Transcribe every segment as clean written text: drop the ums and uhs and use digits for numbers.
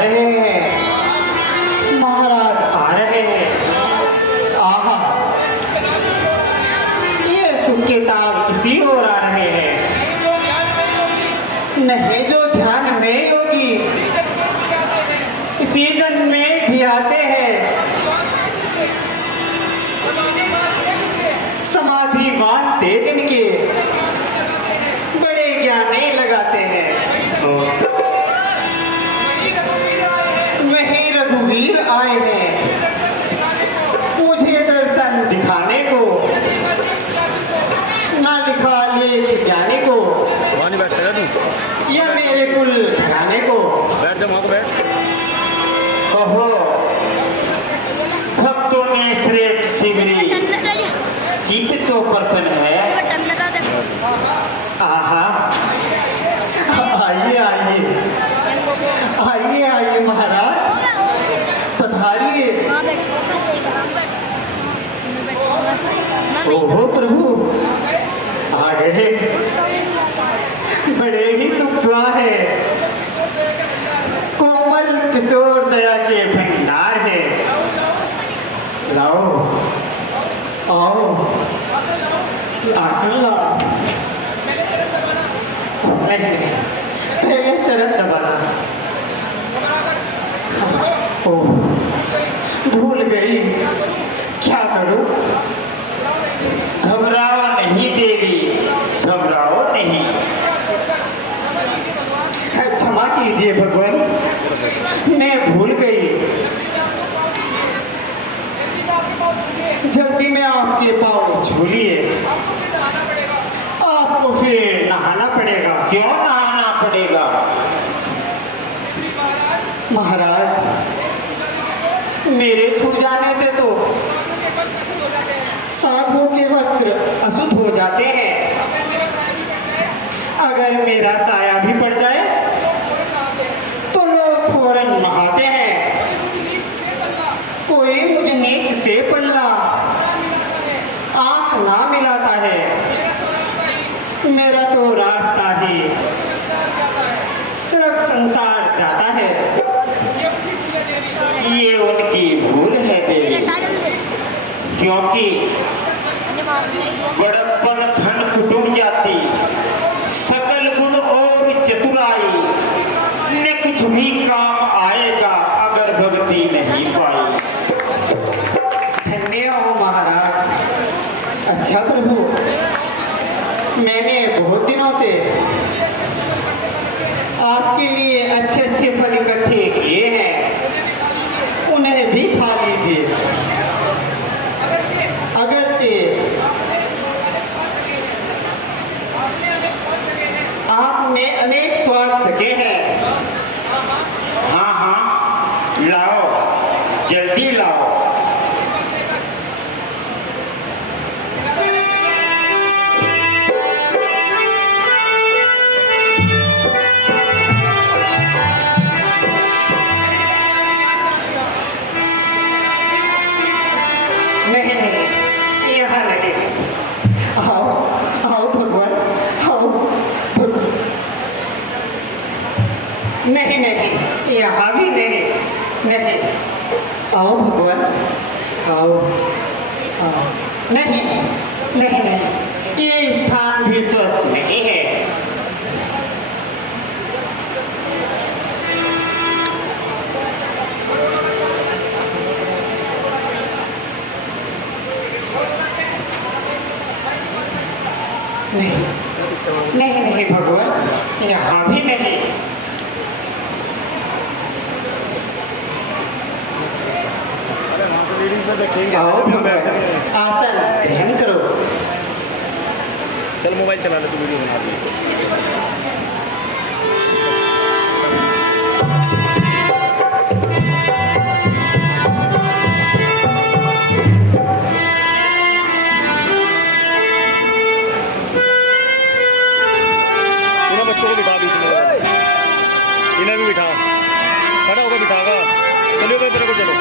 रहे हैं, महाराज आ रहे हैं। आहा, ये सुख के ताल इसी ओर आ रहे हैं। नहीं जो ध्यान में योगी इसी जन्म में भी आते हैं, समाधि वास्ते जिनके बड़े ज्ञाने लगाते हैं। वही रघुवीर आए हैं मुझे दर्शन दिखाने को, ना लिखा लेख जाने को, वहाँ नहीं बैठते ना तू, या मेरे कुल घराने को। बैठ जा वहाँ को बैठ। ओहो, भक्तों में श्रेष्ठ शिवरी चित्त तो प्रसन्न है। आहा, आइए आइए आइए आइए महाराज, पधारिए। ओहो प्रभु, आ गए। बड़े ही सुख हुआ है, कोमल किशोर दया के भंडार है। लाओ आओ, आसन लाओ। नहीं, पहले चरण दबाना। ओह, भूल गई, क्या करूं? घबराओ नहीं देवी, घबराओ नहीं। क्षमा कीजिए भगवान, मैं भूल गई। जल्दी में आपके पाँव झूलिए, आपको फिर नहाना पड़ेगा। क्यों नहाना पड़ेगा? महाराज, मेरे छू जाने से तो साधुओं के वस्त्र अशुद्ध हो जाते हैं। अगर मेरा साया भी पड़ जाए तो लोग फौरन नहाते हैं। कोई मुझे नीच से पल्ला आंख ना मिलाता है। मेरा तो रास्ता ही स्वर्ग संसार जाता है। ये उनकी भूल है देवी, क्योंकि बड़प्पन धन कुटुंब जाति सकल गुण और चतुराई ने कुछ भी काम आएगा अगर भक्ति नहीं पाई। धन्य हो महाराज। अच्छा प्रभु, मैंने बहुत दिनों से आपके लिए अच्छे अच्छे फल इकट्ठे किए हैं, उन्हें भी खा लीजिए। अगरचे आपने अनेक स्वाद चखे हैं। हाँ हाँ, लाओ, जल्दी लाओ। नहीं नहीं, यहाँ नहीं। आओ आओ भगवान, आओ भगवान। नहीं नहीं, यहाँ भी नहीं। नहीं, आओ भगवान, आओ आओ। नहीं नहीं नहीं, ये स्थान भी स्वस्थ नहीं है। नहीं नहीं नहीं भगवान, यहाँ भी नहीं। अरे वहाँ पे लेडीज में देखेंगे। आओ भगवान, आसन ग्रहण करो। चल मोबाइल चला ले, तू वीडियो बना ली। इन्हें बच्चों को बिठा बीच में, इन्हें भी बिठा, खड़ा होकर बिठागा। चलो भाई, तेरे को चलो।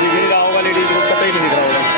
दिख नहीं रहा होगा, लेडीज को पता ही नहीं दिख रहा होगा।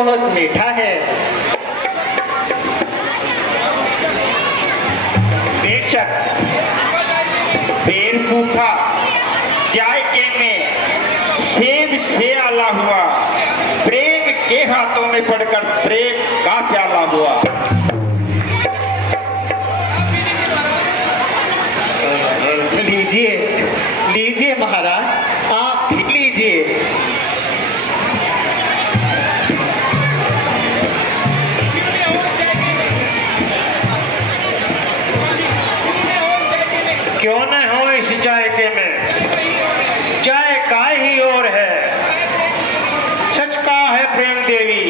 बहुत मीठा है। बेशक पेड़ सूखा चाय के में सेब से आला हुआ, प्रेम के हाथों में पड़कर प्रेम का प्याला हुआ। लीजिए लीजिए महाराज, आप भी लीजिए। क्यों न हो इस चाय के में, चाय का ही और है। सच का है प्रेम देवी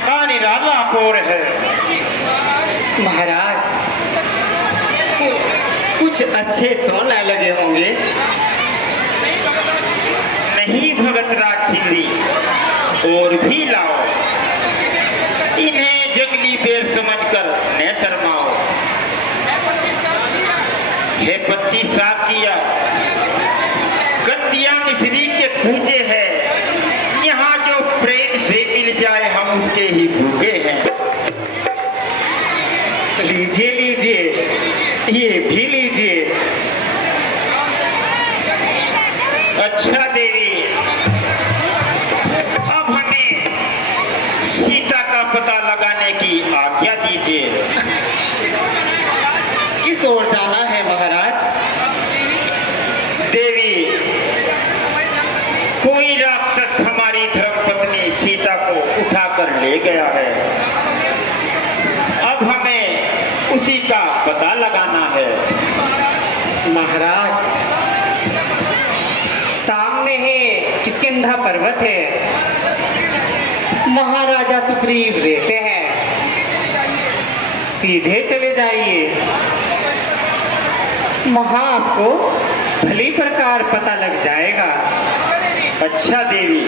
का निराला कोर है। महाराज कुछ अच्छे तो न लगे होंगे। नहीं भगत राज सिंह, और भी लाओ, इन्हें जंगली बेर समझकर न शर्माओ। है पत्ती साफ किया, कत्तियां मिश्री के कूचे हैं, यहाँ जो प्रेम से मिल जाए हम उसके ही भूखे हैं। लीजिए लीजिए, ये भी लीजिए। अच्छा देवी, अब हमें सीता का पता लगाने की आज्ञा दीजिए। किस ओर जाना है महाराज? देवी, कोई राक्षस हमारी धर्मपत्नी सीता को उठाकर ले गया है। अब हमें उसी का पता लगाना है। महाराज सामने है किष्किंधा पर्वत है, महाराजा सुग्रीव रहते हैं। सीधे चले जाइए, वहां आपको भली प्रकार पता लग जाएगा। अच्छा देवी,